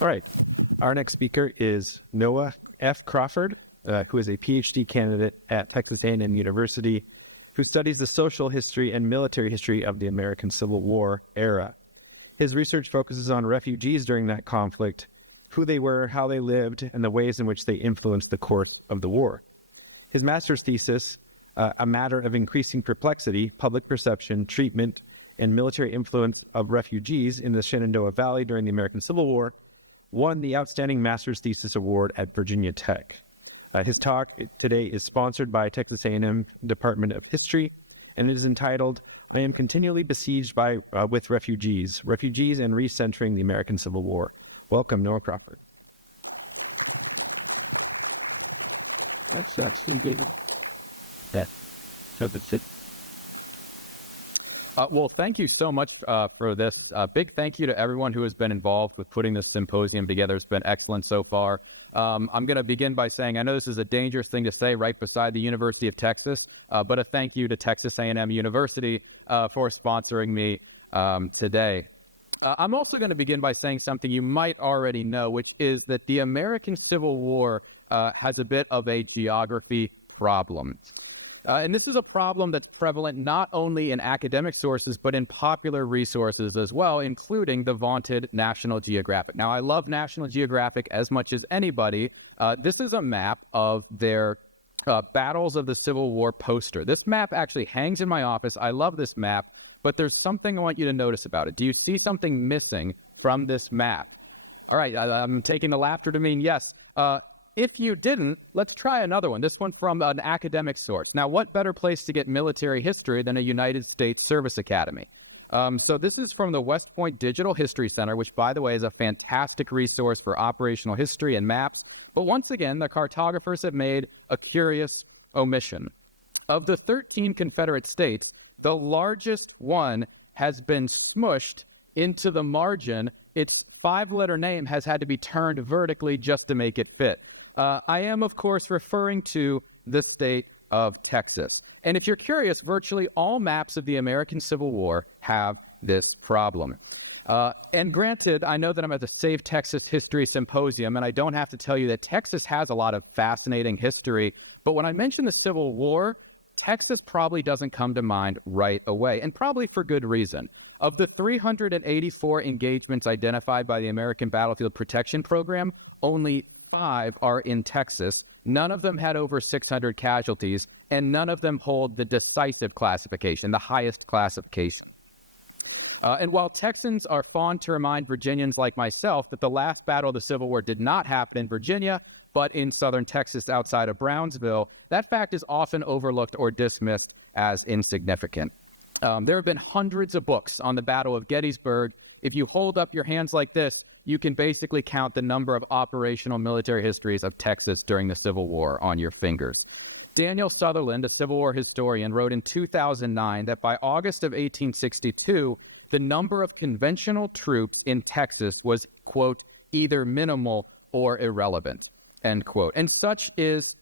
All right. Our next speaker is Noah F. Crawford, who is a PhD candidate at Texas A&M University, who studies the social history and military history of the American Civil War era. His research focuses on refugees during that conflict, who they were, how they lived, and the ways in which they influenced the course of the war. His master's thesis, A Matter of Increasing Perplexity, Public Perception, Treatment, and Military Influence of Refugees in the Shenandoah Valley During the American Civil War, won the Outstanding Master's Thesis Award at Virginia Tech. His talk today is sponsored by Texas A&M Department of History, and it is entitled, I Am Continually Besieged with Refugees and Recentering the American Civil War. Welcome, Noah Crawford. That's some good. Well, thank you so much for this. Big thank you to everyone who has been involved with putting this symposium together. It's been excellent so far. I'm going to begin by saying I know this is a dangerous thing to say right beside the University of Texas, but a thank you to Texas A&M University for sponsoring me today. I'm also going to begin by saying something you might already know, which is that the American Civil War has a bit of a geography problem. And this is a problem that's prevalent not only in academic sources, but in popular resources as well, including the vaunted National Geographic. Now, I love National Geographic as much as anybody. This is a map of their Battles of the Civil War poster. This map actually hangs in my office. I love this map, but there's something I want you to notice about it. Do you see something missing from this map? All right, I'm taking the laughter to mean yes. If you didn't, let's try another one. This one from an academic source. Now, what better place to get military history than a United States Service Academy? So this is from the West Point Digital History Center, which, by the way, is a fantastic resource for operational history and maps. But once again, the cartographers have made a curious omission. Of the 13 Confederate states, the largest one has been smushed into the margin. Its 5-letter name has had to be turned vertically just to make it fit. I am, of course, referring to the state of Texas. And if you're curious, virtually all maps of the American Civil War have this problem. And granted, I know that I'm at the Save Texas History Symposium, and I don't have to tell you that Texas has a lot of fascinating history. But when I mention the Civil War, Texas probably doesn't come to mind right away, and probably for good reason. Of the 384 engagements identified by the American Battlefield Protection Program, only 5 are in Texas. None of them had over 600 casualties, and none of them hold the decisive classification, the highest classification. And while Texans are fond to remind Virginians like myself that the last battle of the Civil War did not happen in Virginia, but in southern Texas outside of Brownsville, that fact is often overlooked or dismissed as insignificant. There have been hundreds of books on the Battle of Gettysburg. If you hold up your hands like this, you can basically count the number of operational military histories of Texas during the Civil War on your fingers. Daniel Sutherland, a Civil War historian, wrote in 2009 that by August of 1862, the number of conventional troops in Texas was, quote, either minimal or irrelevant, end quote. And such is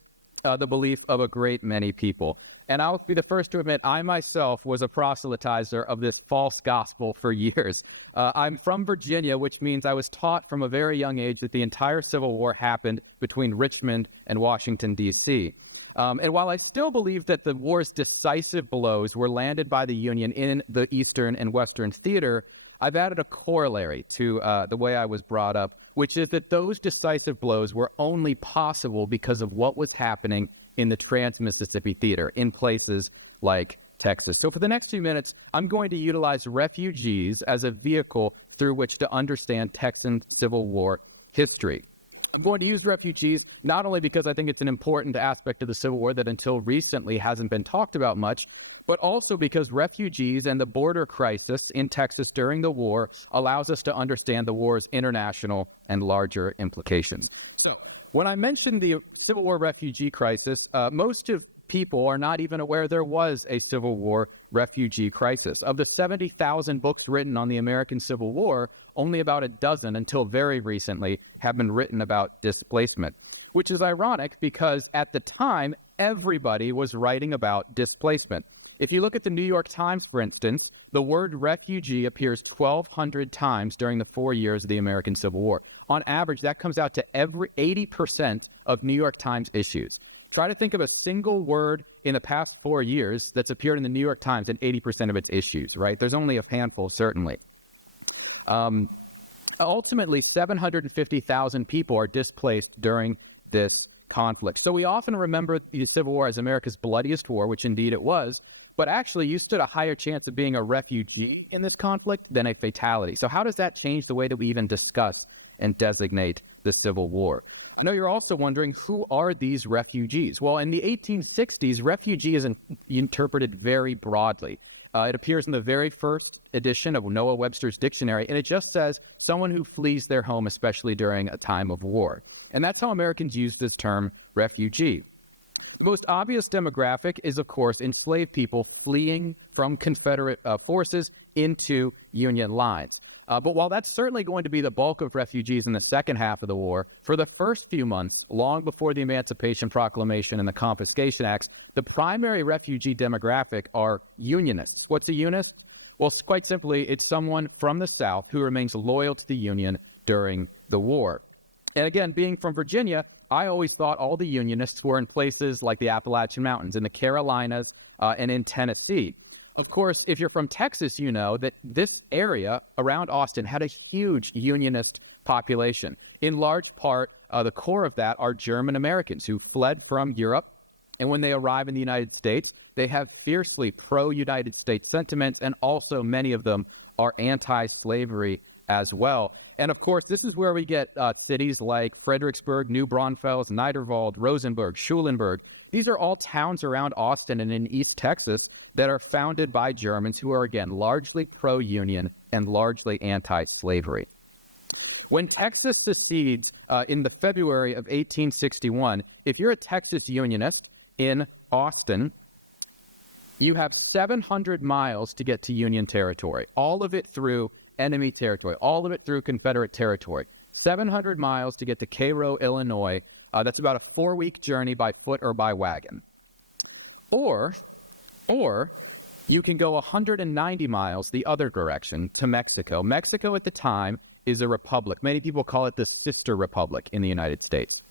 the belief of a great many people. And I'll be the first to admit, I myself was a proselytizer of this false gospel for years. I'm from Virginia, which means I was taught from a very young age that the entire Civil War happened between Richmond and Washington, D.C. And while I still believe that the war's decisive blows were landed by the Union in the Eastern and Western theater, I've added a corollary to the way I was brought up, which is that those decisive blows were only possible because of what was happening in the Trans-Mississippi theater in places like Texas. So for the next few minutes, I'm going to utilize refugees as a vehicle through which to understand Texan Civil War history. I'm going to use refugees not only because I think it's an important aspect of the Civil War that until recently hasn't been talked about much, but also because refugees and the border crisis in Texas during the war allows us to understand the war's international and larger implications. So when I mentioned the Civil War refugee crisis, most of people are not even aware there was a Civil War refugee crisis. Of the 70,000 books written on the American Civil War, only about a dozen until very recently have been written about displacement, which is ironic because at the time, everybody was writing about displacement. If you look at the New York Times, for instance, the word refugee appears 1,200 times during the 4 years of the American Civil War. On average, that comes out to every 80% of New York Times issues. Try to think of a single word in the past 4 years that's appeared in the New York Times in 80% of its issues, right? There's only a handful, certainly. Ultimately, 750,000 people are displaced during this conflict. So we often remember the Civil War as America's bloodiest war, which indeed it was, but actually you stood a higher chance of being a refugee in this conflict than a fatality. So how does that change the way that we even discuss and designate the Civil War? I know you're also wondering, who are these refugees? Well, in the 1860s, refugee is interpreted very broadly. It appears in the very first edition of Noah Webster's dictionary, and it just says someone who flees their home, especially during a time of war. And that's how Americans use this term refugee. The most obvious demographic is, of course, enslaved people fleeing from Confederate forces into Union lines. But while that's certainly going to be the bulk of refugees in the second half of the war, for the first few months, long before the Emancipation Proclamation and the Confiscation Acts, the primary refugee demographic are Unionists. What's a Unionist? Well, quite simply, it's someone from the South who remains loyal to the Union during the war. And again, being from Virginia, I always thought all the Unionists were in places like the Appalachian Mountains, in the Carolinas, and in Tennessee. Of course, if you're from Texas, you know that this area around Austin had a huge Unionist population. In large part, the core of that are German Americans who fled from Europe. And when they arrive in the United States, they have fiercely pro-United States sentiments, and also many of them are anti-slavery as well. And of course, this is where we get cities like Fredericksburg, New Braunfels, Niederwald, Rosenberg, Schulenburg. These are all towns around Austin and in East Texas that are founded by Germans who are, again, largely pro-Union and largely anti-slavery. When Texas secedes in the February of 1861, if you're a Texas Unionist in Austin, you have 700 miles to get to Union territory, all of it through enemy territory, all of it through Confederate territory. 700 miles to get to Cairo, Illinois. That's about a 4-week journey by foot or by wagon. Or you can go 190 miles the other direction to Mexico. Mexico at the time is a republic. Many people call it the sister republic in the United States.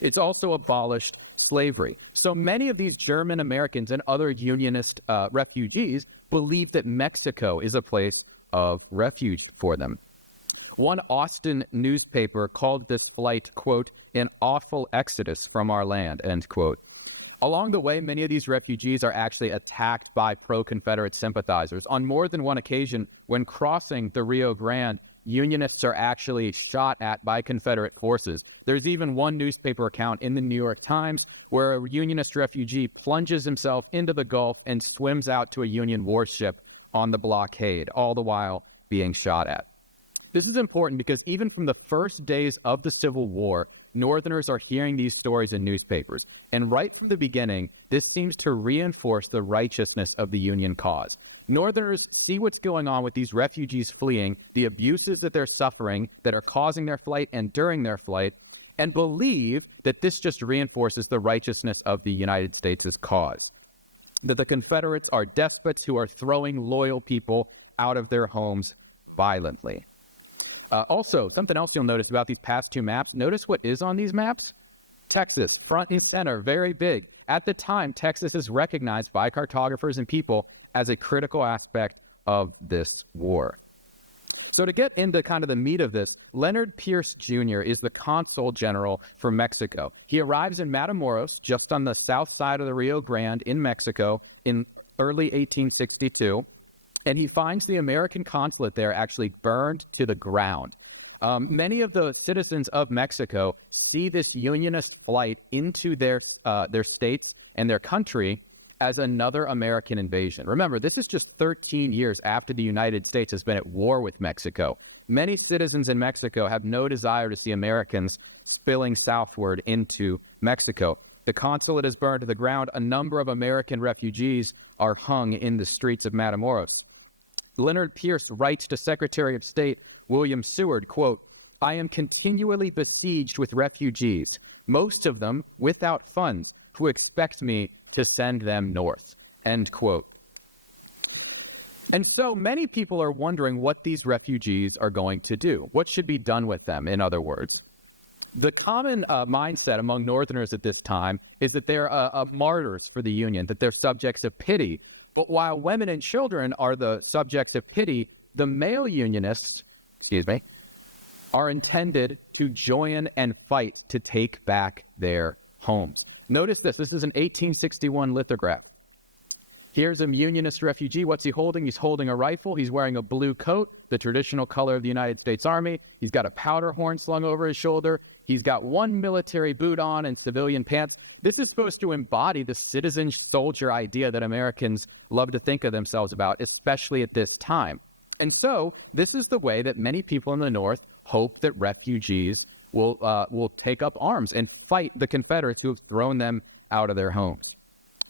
It's also abolished slavery. So many of these German Americans and other Unionist refugees believe that Mexico is a place of refuge for them. One Austin newspaper called this flight, quote, an awful exodus from our land, end quote. Along the way, many of these refugees are actually attacked by pro-Confederate sympathizers. On more than one occasion, when crossing the Rio Grande, Unionists are actually shot at by Confederate forces. There's even one newspaper account in the New York Times where a Unionist refugee plunges himself into the Gulf and swims out to a Union warship on the blockade, all the while being shot at. This is important because even from the first days of the Civil War, Northerners are hearing these stories in newspapers. And right from the beginning, this seems to reinforce the righteousness of the Union cause. Northerners see what's going on with these refugees fleeing, the abuses that they're suffering that are causing their flight and during their flight, and believe that this just reinforces the righteousness of the United States' cause. That the Confederates are despots who are throwing loyal people out of their homes violently. Also, something else you'll notice about these past two maps, notice what is on these maps? Texas, front and center, very big. At the time, Texas is recognized by cartographers and people as a critical aspect of this war. So to get into kind of the meat of this, Leonard Pierce Jr. is the consul general for Mexico. He arrives in Matamoros, just on the south side of the Rio Grande in Mexico in early 1862, and he finds the American consulate there actually burned to the ground. Many of the citizens of Mexico see this Unionist flight into their states and their country as another American invasion. Remember, this is just 13 years after the United States has been at war with Mexico. Many citizens in Mexico have no desire to see Americans spilling southward into Mexico. The consulate is burned to the ground. A number of American refugees are hung in the streets of Matamoros. Leonard Pierce writes to Secretary of State William Seward, quote, I am continually besieged with refugees, most of them without funds, who expect me to send them north, end quote. And so many people are wondering what these refugees are going to do. What should be done with them, in other words? The common mindset among Northerners at this time is that they're martyrs for the Union, that they're subjects of pity. But while women and children are the subjects of pity, the male Unionists, are intended to join and fight to take back their homes. Notice this. This is an 1861 lithograph. Here's a Unionist refugee. What's he holding? He's holding a rifle. He's wearing a blue coat, the traditional color of the United States Army. He's got a powder horn slung over his shoulder. He's got one military boot on and civilian pants. This is supposed to embody the citizen soldier idea that Americans love to think of themselves about, especially at this time. And so this is the way that many people in the North hope that refugees will take up arms and fight the Confederates who have thrown them out of their homes.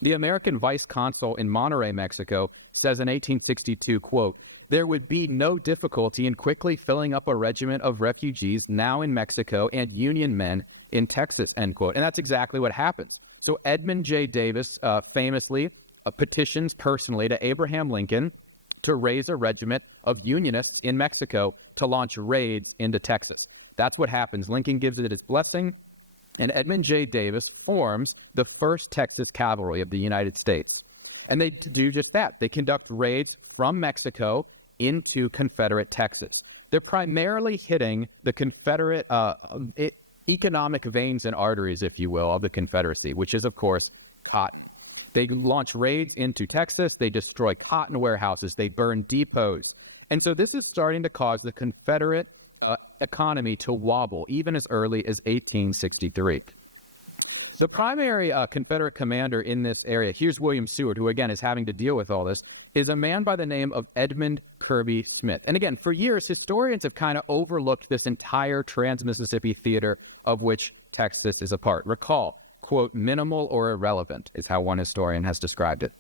The American vice consul in Monterrey, Mexico, says in 1862, quote, "There would be no difficulty in quickly filling up a regiment of refugees now in Mexico and Union men in Texas," end quote. And that's exactly what happens. So Edmund J. Davis famously petitions personally to Abraham Lincoln to raise a regiment of Unionists in Mexico to launch raids into Texas. That's what happens. Lincoln gives it his blessing, and Edmund J. Davis forms the 1st Texas Cavalry of the United States. And they do just that. They conduct raids from Mexico into Confederate Texas. They're primarily hitting the Confederate economic veins and arteries, if you will, of the Confederacy, which is, of course, cotton. They launch raids into Texas. They destroy cotton warehouses. They burn depots. And so this is starting to cause the Confederate economy to wobble even as early as 1863. The primary Confederate commander in this area, here's William Seward, who again is having to deal with all this, is a man by the name of Edmund Kirby Smith. And again, for years, historians have kind of overlooked this entire trans-Mississippi theater of which Texas is a part. Recall, quote, "minimal or irrelevant" is how one historian has described it.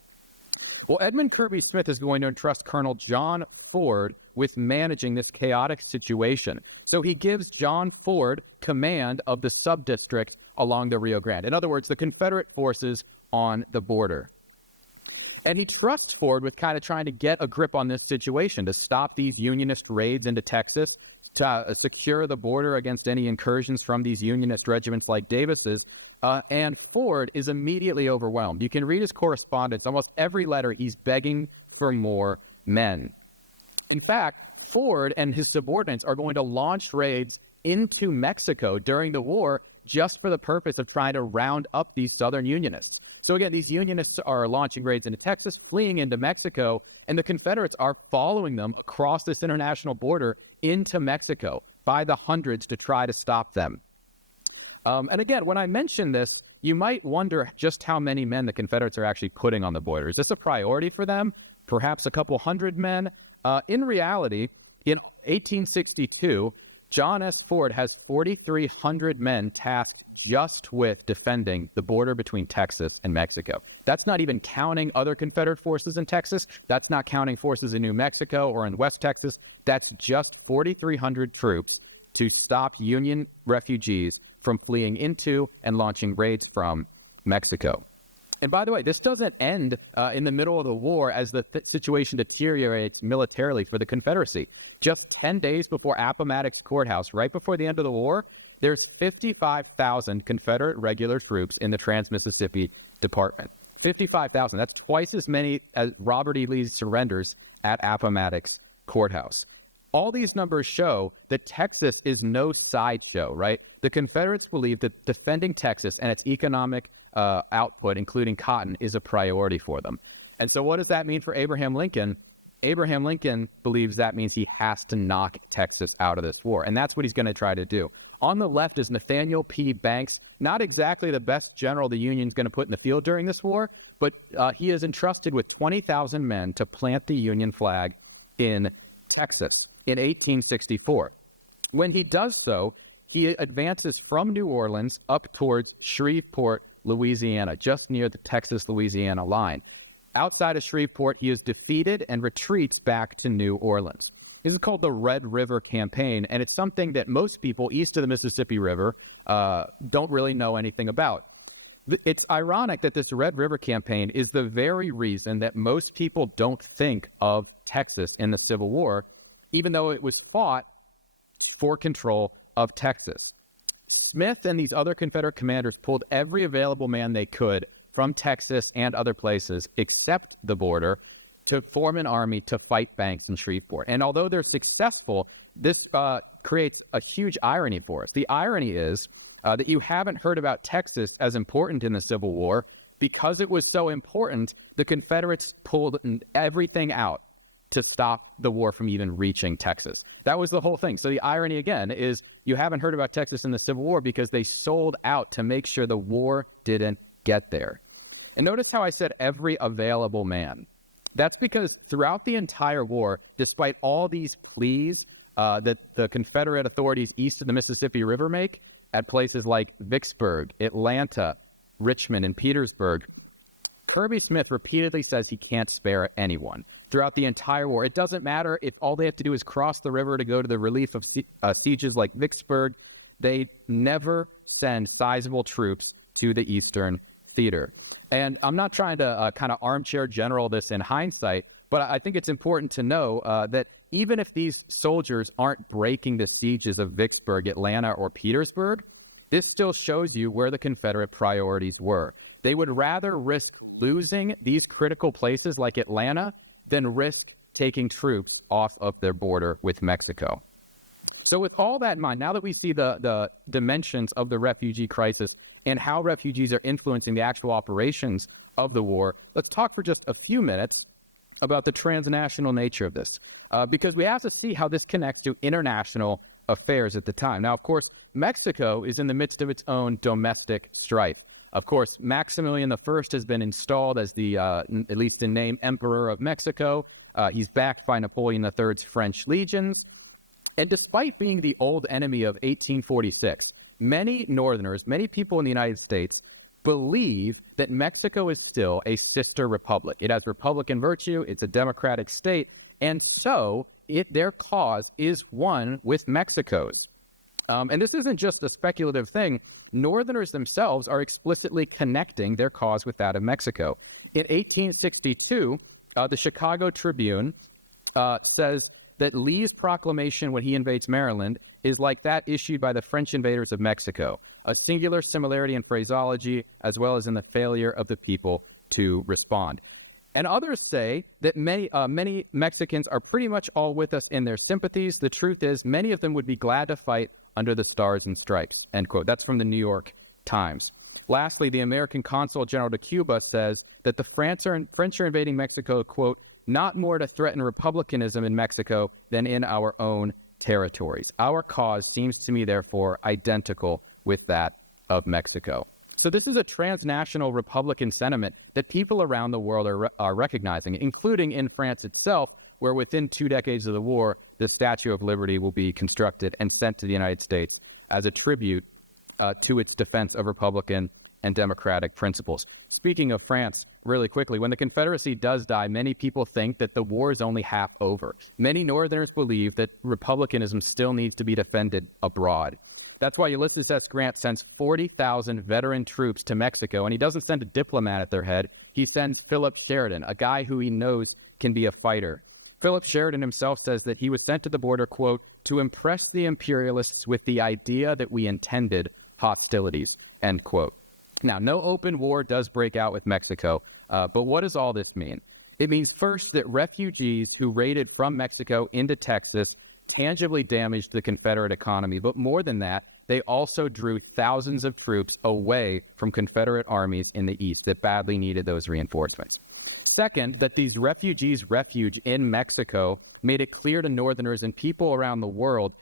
Well, Edmund Kirby Smith is going to entrust Colonel John Ford with managing this chaotic situation. So he gives John Ford command of the sub-district along the Rio Grande. In other words, the Confederate forces on the border. And he trusts Ford with kind of trying to get a grip on this situation, to stop these Unionist raids into Texas, to secure the border against any incursions from these Unionist regiments like Davis's. And Ford is immediately overwhelmed. You can read his correspondence. Almost every letter, he's begging for more men. In fact, Ford and his subordinates are going to launch raids into Mexico during the war just for the purpose of trying to round up these Southern Unionists. So again, these Unionists are launching raids into Texas, fleeing into Mexico, and the Confederates are following them across this international border into Mexico by the hundreds to try to stop them. And again, when I mention this, you might wonder just how many men the Confederates are actually putting on the border. Is this a priority for them? Perhaps a couple hundred men? In reality, in 1862, John S. Ford has 4,300 men tasked just with defending the border between Texas and Mexico. That's not even counting other Confederate forces in Texas. That's not counting forces in New Mexico or in West Texas. That's just 4,300 troops to stop Union refugees from fleeing into and launching raids from Mexico. And by the way, this doesn't end in the middle of the war as the situation deteriorates militarily for the Confederacy. Just 10 days before Appomattox Courthouse, right before the end of the war, there's 55,000 Confederate regular troops in the Trans-Mississippi Department. 55,000. That's twice as many as Robert E. Lee surrenders at Appomattox Courthouse. All these numbers show that Texas is no sideshow, right? The Confederates believe that defending Texas and its economic output, including cotton, is a priority for them. And so what does that mean for Abraham Lincoln? Abraham Lincoln believes that means he has to knock Texas out of this war. And that's what he's going to try to do. On the left is Nathaniel P. Banks, not exactly the best general the Union's going to put in the field during this war, but he is entrusted with 20,000 men to plant the Union flag in Texas in 1864. When he does so, he advances from New Orleans up towards Shreveport, Louisiana, just near the Texas-Louisiana line. Outside of Shreveport, he is defeated and retreats back to New Orleans. This is called the Red River Campaign, and it's something that most people east of the Mississippi River don't really know anything about. It's ironic that this Red River Campaign is the very reason that most people don't think of Texas in the Civil War, even though it was fought for control of Texas. Smith and these other Confederate commanders pulled every available man they could from Texas and other places, except the border, to form an army to fight Banks and Shreveport. And although they're successful, this creates a huge irony for us. The irony is that you haven't heard about Texas as important in the Civil War. Because it was so important, the Confederates pulled everything out to stop the war from even reaching Texas. That was the whole thing. So the irony, again, is you haven't heard about Texas in the Civil War because they sold out to make sure the war didn't get there. And notice how I said every available man. That's because throughout the entire war, despite all these pleas that the Confederate authorities east of the Mississippi River make at places like Vicksburg, Atlanta, Richmond, and Petersburg, Kirby Smith repeatedly says he can't spare anyone. Throughout the entire war, it doesn't matter if all they have to do is cross the river to go to the relief of sieges like Vicksburg. They never send sizable troops to the Eastern Theater. And I'm not trying to kind of armchair general this in hindsight, but I think it's important to know that even if these soldiers aren't breaking the sieges of Vicksburg, Atlanta, or Petersburg, this still shows you where the Confederate priorities were. They would rather risk losing these critical places like Atlanta than risk taking troops off of their border with Mexico. So with all that in mind, now that we see the dimensions of the refugee crisis and how refugees are influencing the actual operations of the war, let's talk for just a few minutes about the transnational nature of this, because we have to see how this connects to international affairs at the time. Now, of course, Mexico is in the midst of its own domestic strife. Of course, Maximilian I has been installed as the, at least in name, Emperor of Mexico. He's backed by Napoleon III's French legions. And despite being the old enemy of 1846, many Northerners, many people in the United States, believe that Mexico is still a sister republic. It has Republican virtue, it's a democratic state, and so their cause is one with Mexico's. And this isn't just a speculative thing. Northerners themselves are explicitly connecting their cause with that of Mexico. In 1862, the Chicago Tribune says that Lee's proclamation when he invades Maryland is like that issued by the French invaders of Mexico, a singular similarity in phraseology as well as in the failure of the people to respond. And others say that many Mexicans are pretty much all with us in their sympathies. The truth is, many of them would be glad to fight under the stars and stripes, end quote. That's from the New York Times. Lastly, the American Consul General to Cuba says that the French are invading Mexico, quote, not more to threaten republicanism in Mexico than in our own territories. Our cause seems to me, therefore, identical with that of Mexico. So this is a transnational Republican sentiment that people around the world are recognizing, including in France itself, where within 2 decades of the war, the Statue of Liberty will be constructed and sent to the United States as a tribute to its defense of Republican and democratic principles. Speaking of France, really quickly, when the Confederacy does die, many people think that the war is only half over. Many Northerners believe that republicanism still needs to be defended abroad. That's why Ulysses S. Grant sends 40,000 veteran troops to Mexico, and he doesn't send a diplomat at their head. He sends Philip Sheridan, a guy who he knows can be a fighter. Philip Sheridan himself says that he was sent to the border, quote, to impress the imperialists with the idea that we intended hostilities, end quote. Now, no open war does break out with Mexico, but what does all this mean? It means first that refugees who raided from Mexico into Texas tangibly damaged the Confederate economy, but more than that, they also drew thousands of troops away from Confederate armies in the East that badly needed those reinforcements. Second, that these refugees' refuge in Mexico made it clear to Northerners and people around the world,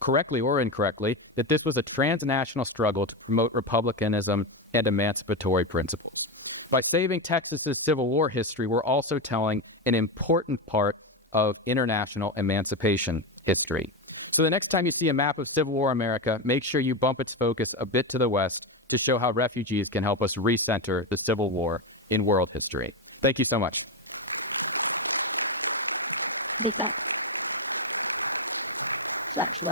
correctly or incorrectly, that this was a transnational struggle to promote republicanism and emancipatory principles. By saving Texas's Civil War history, we're also telling an important part of international emancipation history. So the next time you see a map of Civil War America, make sure you bump its focus a bit to the west to show how refugees can help us recenter the Civil War in world history. Thank you so much. Big that. Slash,